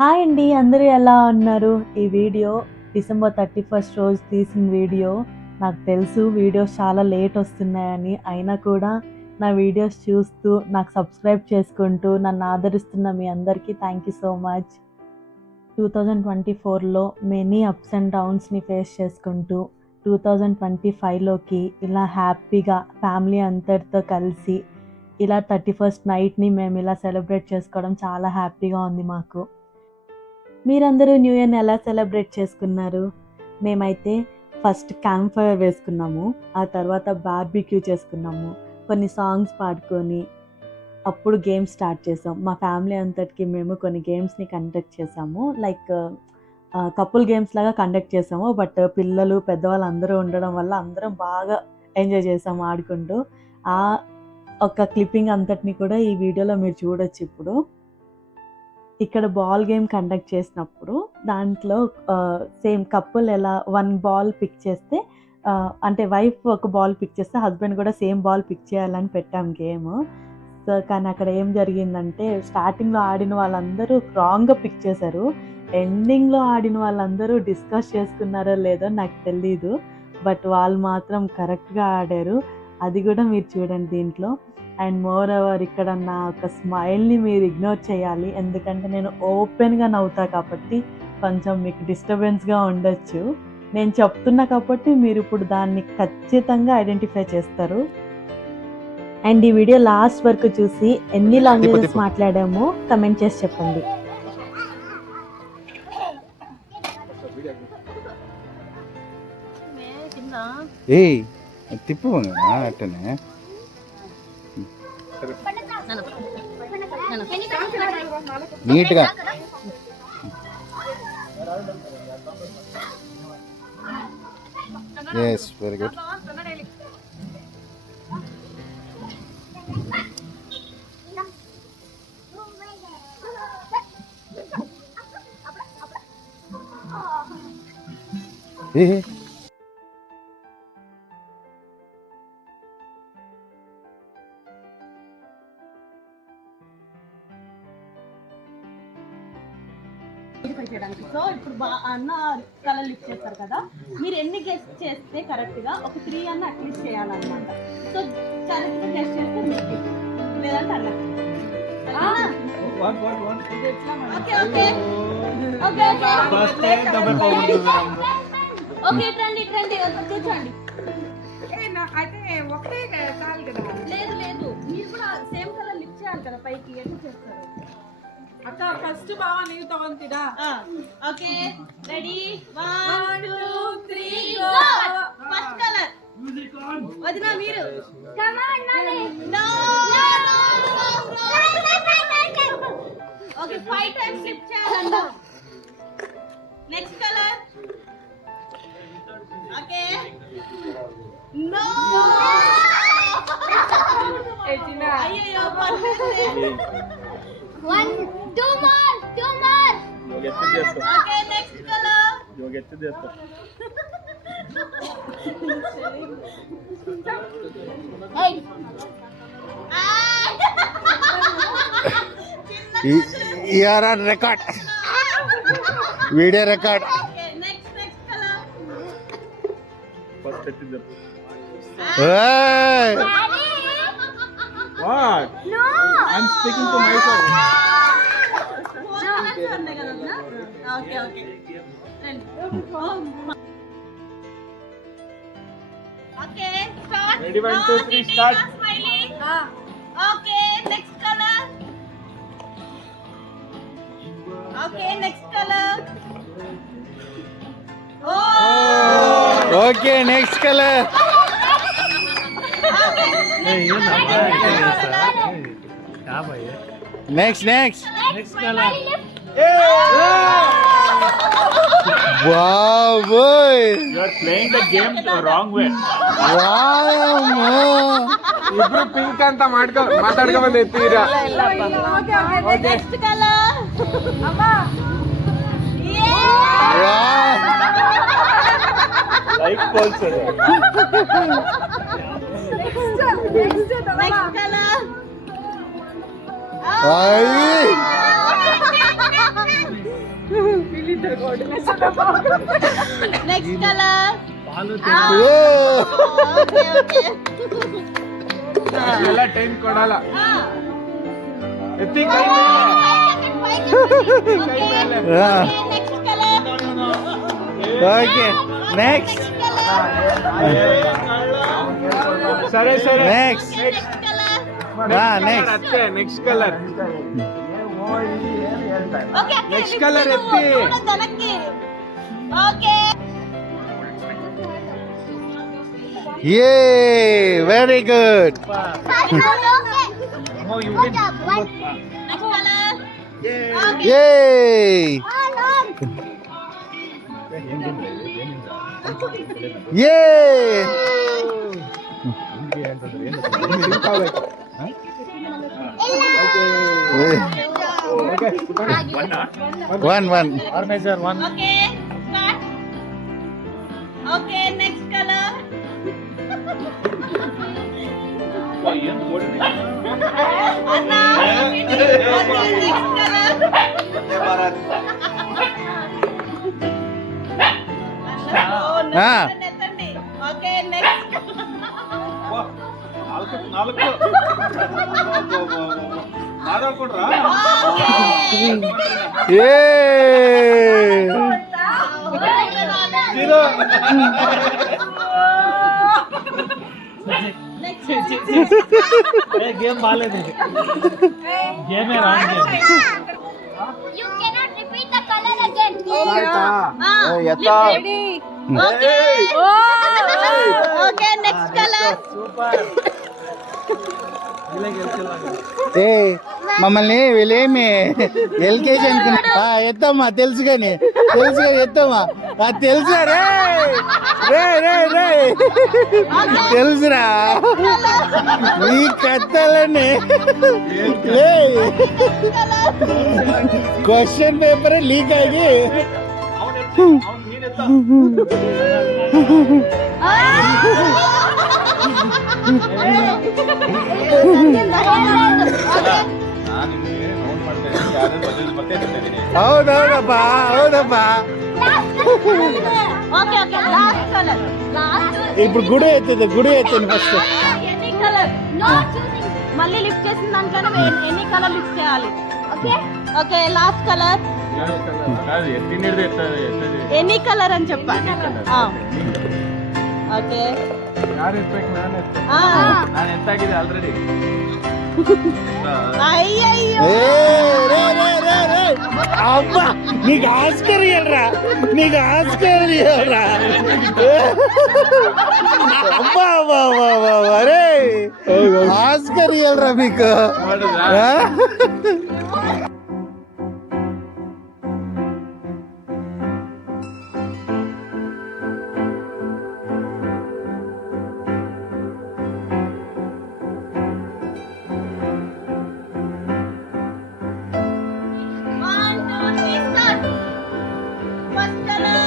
హాయ్ అండి. అందరూ ఎలా ఉన్నారు? ఈ వీడియో డిసెంబర్ 31 రోజు తీసిన వీడియో. నాకు తెలుసు వీడియోస్ చాలా లేట్ వస్తున్నాయని. అయినా కూడా నా వీడియోస్ చూస్తూ, నాకు సబ్స్క్రైబ్ చేసుకుంటూ, నన్ను ఆదరిస్తున్న మీ అందరికీ థ్యాంక్ యూ సో మచ్. 2024లో మెనీ అప్స్ అండ్ డౌన్స్‌ని ఫేస్ చేసుకుంటూ 2025లోకి ఇలా హ్యాపీగా ఫ్యామిలీ అందరితో కలిసి ఇలా 31 నైట్‌ని మేము ఇలా సెలబ్రేట్ చేసుకోవడం చాలా హ్యాపీగా ఉంది మాకు. మీరందరూ న్యూ ఇయర్‌ని ఎలా సెలబ్రేట్ చేసుకున్నారు? మేమైతే ఫస్ట్ క్యాంప్ ఫైర్ వేసుకున్నాము. ఆ తర్వాత బార్బిక్యూ చేసుకున్నాము. కొన్ని సాంగ్స్ పాడుకొని, అప్పుడు గేమ్స్ స్టార్ట్ చేసాం. మా ఫ్యామిలీ అంతటికి మేము కొన్ని గేమ్స్‌ని కండక్ట్ చేసాము. లైక్ కపుల్ గేమ్స్ లాగా కండక్ట్ చేసాము. బట్ పిల్లలు, పెద్దవాళ్ళు అందరూ ఉండడం వల్ల అందరం బాగా ఎంజాయ్ చేసాము ఆడుకుంటూ. ఆ ఒక క్లిప్పింగ్ అంతటిని కూడా ఈ వీడియోలో మీరు చూడొచ్చు ఇప్పుడు. ఇక్కడ బాల్ గేమ్ కండక్ట్ చేసినప్పుడు దాంట్లో సేమ్ కపుల్ ఎలా 1 బాల్ పిక్ చేస్తే అంటే వైఫ్ ఒక బాల్ పిక్ చేస్తే హస్బెండ్ కూడా సేమ్ బాల్ పిక్ చేయాలని పెట్టాం గేమ్. సో, కానీ అక్కడ ఏం జరిగిందంటే స్టార్టింగ్‌లో ఆడిన వాళ్ళందరూ రాంగ్‌గా పిక్ చేశారు. ఎండింగ్‌లో ఆడిన వాళ్ళందరూ డిస్కస్ చేసుకున్నారో లేదో నాకు తెలీదు. బట్ వాళ్ళు మాత్రం కరెక్ట్‌గా ఆడారు. అది కూడా మీరు చూడండి దీంట్లో. అండ్ మోర్ ఓవర్ ఇక్కడ నా ఒక స్మైల్‌ని మీరు ఇగ్నోర్ చేయాలి. ఎందుకంటే నేను ఓపెన్‌గా నవ్వుతా కాబట్టి కొంచెం మీకు డిస్టర్బెన్స్‌గా ఉండొచ్చు. నేను చెప్తున్నా కాబట్టి మీరిప్పుడు దాన్ని ఖచ్చితంగా ఐడెంటిఫై చేస్తారు. అండ్ ఈ వీడియో లాస్ట్ వరకు చూసి ఎన్ని లాంగ్వేజెస్ మాట్లాడామో కమెంట్ చేసి చెప్పండి. ఏయ్ తిప్పు అట్టనే నీట్గా ఎస్ వెరీ గుడ్. ఏ చేయడానికి. సో ఇప్పుడు అన్న కలర్ లిఫ్ట్ చేస్తారు కదా, మీరు ఎన్ని గెస్ట్ చేస్తే కరెక్ట్ గా ఒక 3 అన్న అట్లీస్ట్ చేయాలన్నమాట. సో కరెక్ట్ గా గెస్ట్ చేస్తే మీకు లేదంటే అన్న ఓకే ట్రండి కూర్చోండి. లేదు లేదు, మీరు కూడా సేమ్ కలర్ లిఫ్ట్ చేయాలి కదా పైకి. ఎట్లా చేస్తారు ಅಕ್ಕ ಫಸ್ಟ್ ಬಾವ ನೀವು ತಗೊಂತೀರಾ? Okay ready 1 2 3 go. First colour వదినా మీరు. Come on Nani. No okay 5 times slip చేయాలంట. Next colour. ఓకే నో అయ్యో పర్లేదు. 1 2 more Okay, next color. You get to this. hey are on record, video record. Okay, next color. First get to this. ఏయ్ What? no I'm speaking to myself. Okay. Okay, start. Ready, 1 2 3 start. Smiling. Okay, next color. Okay, next color. Oh. Okay next colour. Next బాబోయ్ You are playing the game the wrong way. ఇప్పుడు పింక్ అంత మాట్లాడుకోమని తీరా. Next color. Like also. Next color. అయ్యి Next color. Okay, okay. ಎಲ್ಲ ಟೈಮ್ ಕೊಡಲ್ಲ. ಎತ್ತಿ ಕೈ ಓಕೆ ನೆಕ್ಸ್ಟ್ ಸರಿ ಸರಿ ನೆಕ್ಸ್ಟ್ ನೆಕ್ಸ್ಟ್ ಅತ್ತೆ next colour Okay, Next color ಎತ್ತಿ. Okay. ಯೇ very good Good job. Next color. ಯೇ ಯೇ one Organizer one. Okay, start. Okay, next color. Anna. Okay, next color. ఎత్తండి. Okay, next. ಯೇ గేమ్ బాగాలేదు గేమే wrong game You cannot repeat the color again. Okay, next color. ఏ మమ్మల్ని వీళ్ళేమి ఎల్కేజీ అనుకున్నా ఎత్తమ్మా తెలుసు కానీ ఎత్తమ్మా తెలుసా రే రే రే రే తెలుసురా ఈ కథలని క్వశ్చన్ పేపర్ లీక్ అయ్యి అవునవునప్పా అవునప్పా Okay, okay, last color. Last. ఇప్పుడు గుడి ఎత్తుంది first Any color. Not choosing. మళ్ళీ లిఫ్ట్ చేసిన దాంట్లోనే ఎనీ కలర్ లిఫ్ట్ చేయాలి. Okay okay last colour any colour అని చెప్పాలి. ఓకే ಯಾರು ಎತ್ತಬೇಕು ನಾನು ಎತ್ತ ನಾನು ಎತ್ತಾಗಿದೆ ಆಲ್ರೆಡಿ అయ్యయ్యో ఏ, రే, రే, రే, రే. అబ్బా నీకు ఆస్కర్ ఇయ్యరా అబ్బా అబ్బా అబ్బా అబ్బా రే ఆస్కర్ ఇయ్యరా మీకు ఆ? One, two, three, start. First color.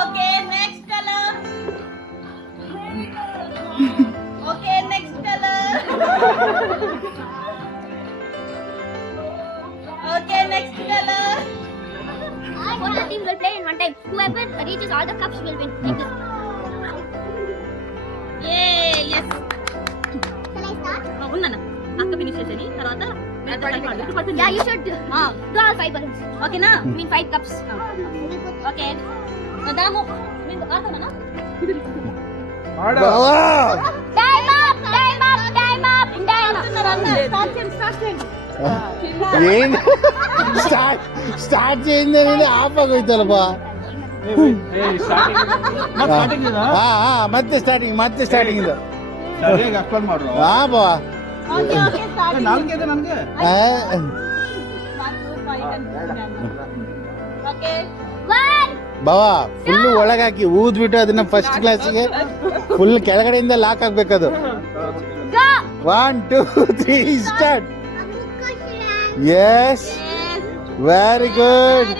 Okay, next color. Okay, next color. Okay, next color. Both the teams will play in one time. Whoever reaches all the cups will win. Like this. Yay, yes. Shall I start? ఉన్నాను అక్క ఫినిష్ చేసేది తర్వాత Yeah, you should do all 5 balloons. ఓకేనా I mean 5 cups. Okay దాము నేను ఆడుతున్నానా ಆಡು బావా Time up! Time up! Time up! Time up! Start చేయండి ఏంది స్టార్ట్ చేయింది అనేది ఆపగలుగుతాలబ్బా ಮತ್ತೆ ಸ್ಟಾರ್ಟಿಂಗ್ ಇದೆ ಸರಿಯಾಗಿ ಅಪ್ಲೋಡ್ ಮಾಡ್ರು ಹಾ ಬಾ ఓకే ఓకే స్టార్ట్ ನಾಲ್ಕು ಇದೆ ನನಗೆ ఓకే ಬಾವಾ ಫುಲ್ ಒಳಗಾಕಿ ಊದ್ಬಿಟ್ಟು ಅದನ್ನ ಫಸ್ಟ್ ಕ್ಲಾಸಿಗೆ ಫುಲ್ ಕೆಳಗಡೆಯಿಂದ ಲಾಕ್ ಆಗ್ಬೇಕದು 1 2 3 start yes very good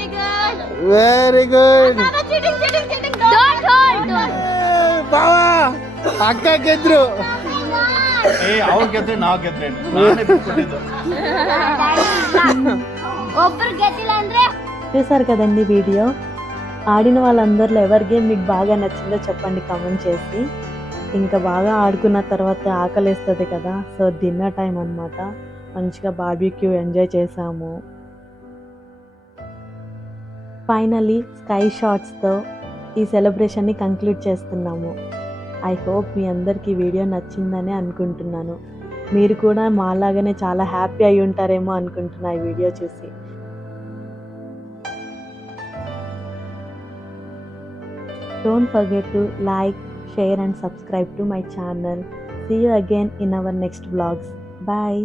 very good Don't hold! ಬಾವಾ ಅಕ್ಕ ಗೆದ್ರು ಅವ್ರು ಗೆದ್ರೆ ನಾವು ಗೆದ್ರೆ ನಾನೇ ಬಿಟ್ಬಿಟ್ಟಿದ್ದು ಒಬ್ರು ಗೆದ್ದಿಲ್ಲ ಅಂದ್ರೆ చూసారు కదండి వీడియో. ఆడిన వాళ్ళందరిలో ఎవరి గేమ్ మీకు బాగా నచ్చిందో చెప్పండి కామెంట్ చేసి. ఇంకా బాగా ఆడుకున్న తర్వాత ఆకలేస్తుంది కదా, సో డిన్నర్ టైం అన్నమాట. మంచిగా బార్బిక్యూ ఎంజాయ్ చేసాము. ఫైనలీ స్కై షాట్స్తో ఈ సెలబ్రేషన్ని కంక్లూడ్ చేస్తున్నాము. ఐ హోప్ మీ అందరికీ వీడియో నచ్చిందని అనుకుంటున్నాను. మీరు కూడా మాలాగానే చాలా హ్యాపీ అయి ఉంటారేమో అనుకుంటున్నా ఈ వీడియో చూసి. Don't forget to like, share and subscribe to my channel. See you again in our next vlogs. Bye.